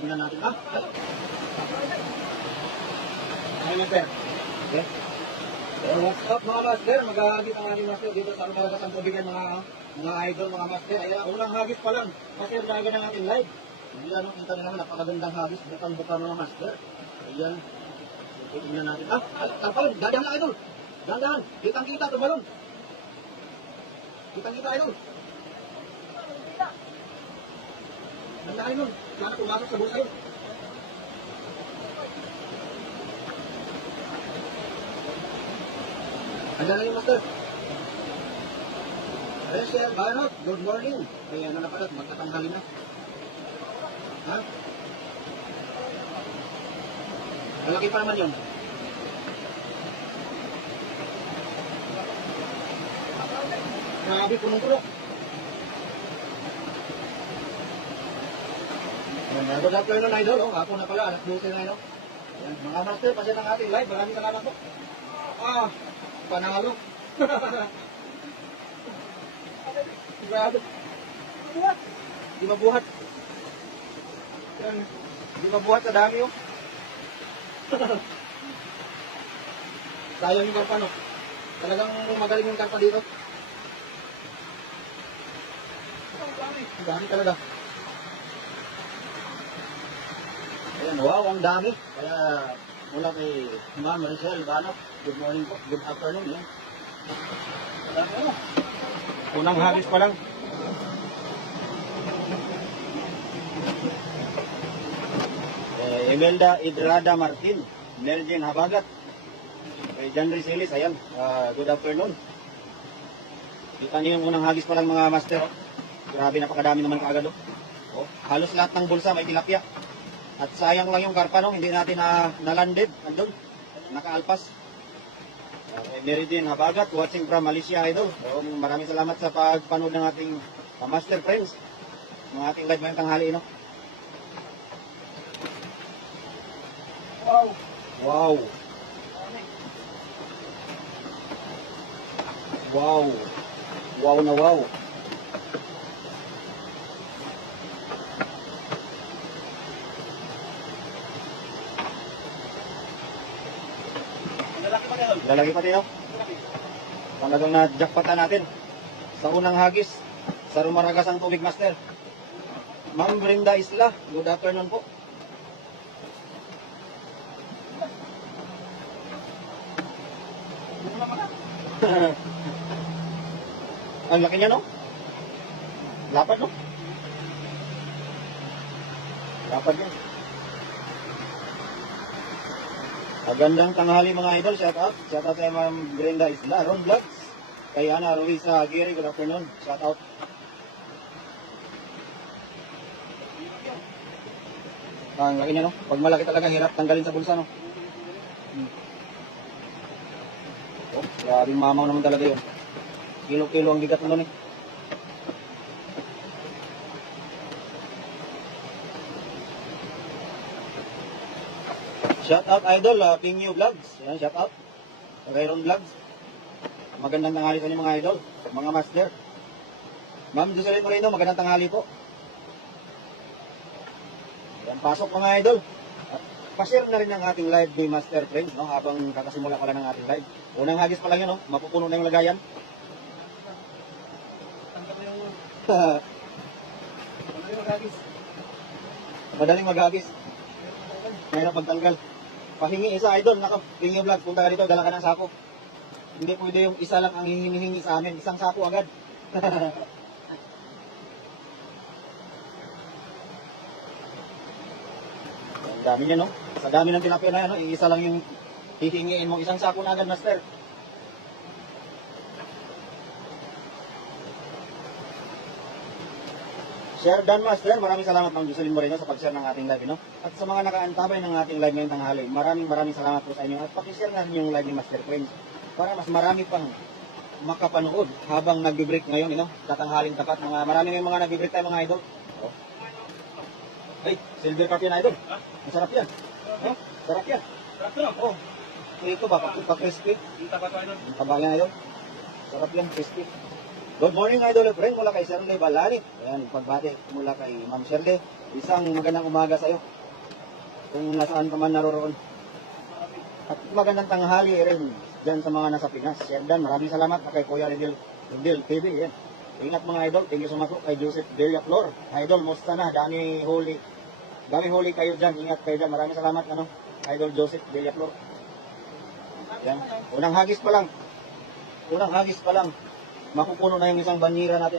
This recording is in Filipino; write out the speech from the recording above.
tingnan natin. Ay, master. Okay. So, what's up mga master? Mag-ahagis ang ating master dito sa Rumaragas ang tubigan mga idol, mga master. Ayan, unang hagis pa lang. Kasi umaga ng ating live. Ayan, kita nyo naman, napakagandang hagis. Bukang-buka mga master. Ayan. So, tingnan natin. Tapalon, dadaan lang idol. Dadaan. Kitang-kita, tumalon. Kitang-kita idol. Dadaan idol. Sana pumasok sa bulsa yun. Andiyan na yung master. Ayan sir, Banot, good morning. Ay ano na pala, magtatanghali na. Ha? Malaki pa naman yun. Grabe, punong-puno. Good afternoon idol, hapon na pala, alas 12 na yun. Ayan, mga master, pasya ng ating live, maraming salamat po. Panalo. Grabe. Di mabuhat. Yan. Di mabuhat sa dami yun. Sayang yung karpa, no? Talagang magaling yung karpa dito. Ang dami talaga. Ayan, wow, ang dami. Kaya, mula kay Ma'am Maricel Banot, good morning po, good afternoon. Yan. Unang hagis pa lang. Imelda Idrada Martin, Melvin Habagat, kay John Risilis, ayan, good afternoon. Kita niyo yung unang hagis pa lang mga master. Grabe, napakadami naman kaagad. Halos lahat ng bulsa may tilapia. At sayang lang yung karpa, no? Hindi natin na-landed. Andun, nakaalpas. Meridin Habagat, watching from Malaysia, idol. So, maraming salamat sa pagpanood ng ating master friends. Ng ating live ngayong tanghali, no? Wow! Wow! Wow! Wow na wow! Lalaki pa din, no? Talagang na-jackpatan natin sa unang hagis sa Rumaragas ang tubig master. Ma'am Brenda Isla, good afternoon po. Ang laki niya, no? Lapad, no? Lapad niya. Magandang tanghali mga idol, shout out. Shout out kay Ma'am Brenda Isla, Ron Vlogs. Kay Ana Ruiza Aguirre, good afternoon. Shout out. Ang laki niya, no? Pag malaki talaga, hirap tanggalin sa bulsa, no? Oh, grabing mamaw naman talaga yun. Kilo-kilo ang bigat nun, eh. Shout out idol, Pingyu Vlogs. Yan, shout out. Ron Vlogs. Magandang tanghali sa inyo mga idol, mga master. Ma'am Jocelyn Moreno, magandang tanghali po. Yan, pasok mga idol. At pa-share na rin ang ating live ni Master Friends, no? Habang kakasimula pa lang ng ating live. Unang hagis pa lang yun, no? Mapupuno na yung lagayan. Madaling maghagis. Mayroon pagtanggal. Pahingi isa idol, naka-Pingyu Vlog, punta ka dito, dala ka ng sako. Hindi pwede yung isa lang ang hinihingi sa amin, isang sako agad. Ang dami niya, no? Sa dami ng tilapia na yan, no? Isa lang yung hihingiin mo, isang sako na agad, master. Share Dan Master, maraming salamat Ma'am Jocelyn Moreno sa pag-share ng ating live, no? At sa mga nakaantabay ng ating live ngayong tanghali, maraming salamat po sa inyo. At paki-share na rin yung live ni Master Friends para mas marami pang makapanood habang nagbe-break ngayon, no? Tatanghaling tapat, marami ngayong mga nagbe-break tayo mga idol. Oh. Ay, silver cup yan idol. Masarap yan. Oh, sarap yan. Sarap yan. Oh. Ito ba, pa-crispy? Yung taba yan idol. Sarap yan, crispy. Good morning, idol friend, mula kay Shirley Balanit. Ayan, pagbati mula kay Ma'am Shirley. Isang magandang umaga sa iyo. Kung nasaan ka man naroroon. At magandang tanghali rin dyan sa mga nasa Pinas. Sherdan, maraming salamat kay Kuya Redil TV. Yan. Ingat mga idol, thank you so much po kay Joseph Villaflor. Idol, musta na? Dami huli kayo dyan. Ingat kayo dyan. Maraming salamat, Idol Joseph Villaflor. Yan. Unang hagis pa lang. Makukuno na yung isang banira natin.